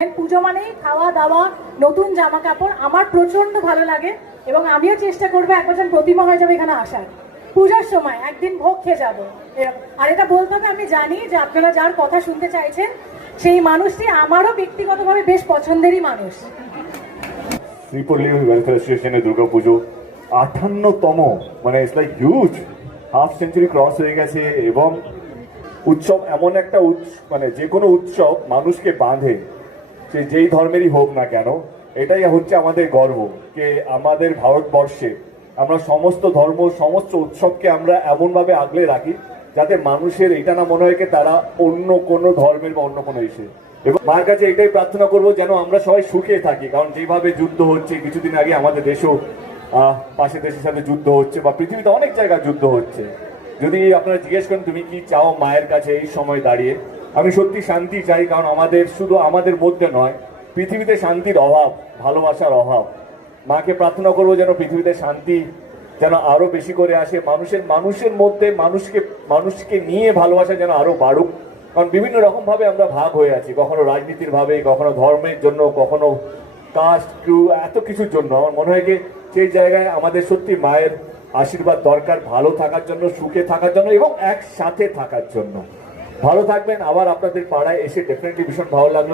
পুজো মানেই খাওয়া দাওয়া, নতুন জামা কাপড় আমার প্রচণ্ড ভালো লাগে এবং আমিও চেষ্টা করব, এক বছর প্রতিমা হয়ে যাবে এখানে আসার। পূজার সময় একদিন ভোগ খেয়ে যাব। আর এটা বলতে হবে, আমি জানি যে আপনারা যার কথা শুনতে চাইছেন, সেই মানুষটি আমারও ব্যক্তিগতভাবে বেশ পছন্দেরই মানুষ। শ্রীপল্লী ওয়েলফেয়ার অ্যাসোসিয়েশনের দুর্গাপুজো আটান্নতম মানে it's like huge half century cross হয়ে গেছে এবং উৎসব এমন একটা মানে যে কোনো উৎসব মানুষকে বাঁধে। সে যেই ধর্মেরই হোক না কেন, এটাই হচ্ছে আমাদের গর্ব যে আমাদের ভারতবর্ষে আমরা সমস্ত ধর্ম, সমস্ত উৎসবকে আমরা এমনভাবে আগলে রাখি যাতে মানুষের এটা না মনে হয় তারা অন্য কোনো ধর্মের বা অন্য কোনো ইসে। এবং মার কাছে এটাই প্রার্থনা করব যেন আমরা সবাই সুখে থাকি, কারণ যেভাবে যুদ্ধ হচ্ছে, কিছুদিন আগে আমাদের দেশেও পাশের দেশের সাথে যুদ্ধ হচ্ছে বা পৃথিবীতে অনেক জায়গায় যুদ্ধ হচ্ছে। যদি আপনারা জিজ্ঞেস করেন, তুমি কি চাও মায়ের কাছে এই সময় দাঁড়িয়ে? আমি সত্যি শান্তি চাই, কারণ আমাদের শুধু আমাদের মধ্যে নয়, পৃথিবীতে শান্তির অভাব, ভালোবাসার অভাব। মাকে প্রার্থনা করব যেন পৃথিবীতে শান্তি যেন আরও বেশি করে আসে, মানুষের মানুষের মধ্যে মানুষকে মানুষকে নিয়ে ভালোবাসা যেন আরও বাড়ুক। কারণ বিভিন্ন রকম ভাবে আমরা ভাগ হয়ে আছি, কখনো রাজনীতির ভাবে, কখনো ধর্মের জন্য, কখনো কাস্ট ক্রু এত কিছুর জন্য। আমার মনে হয় যে সেই জায়গায় আমাদের সত্যি মায়ের আশীর্বাদ দরকার ভালো থাকার জন্য, সুখে থাকার জন্য এবং একসাথে থাকার জন্য। ভালো থাকবেন। আবার আপনাদের পাড়ায় এসে ডেফিনেটলি ভীষণ ভালো লাগল।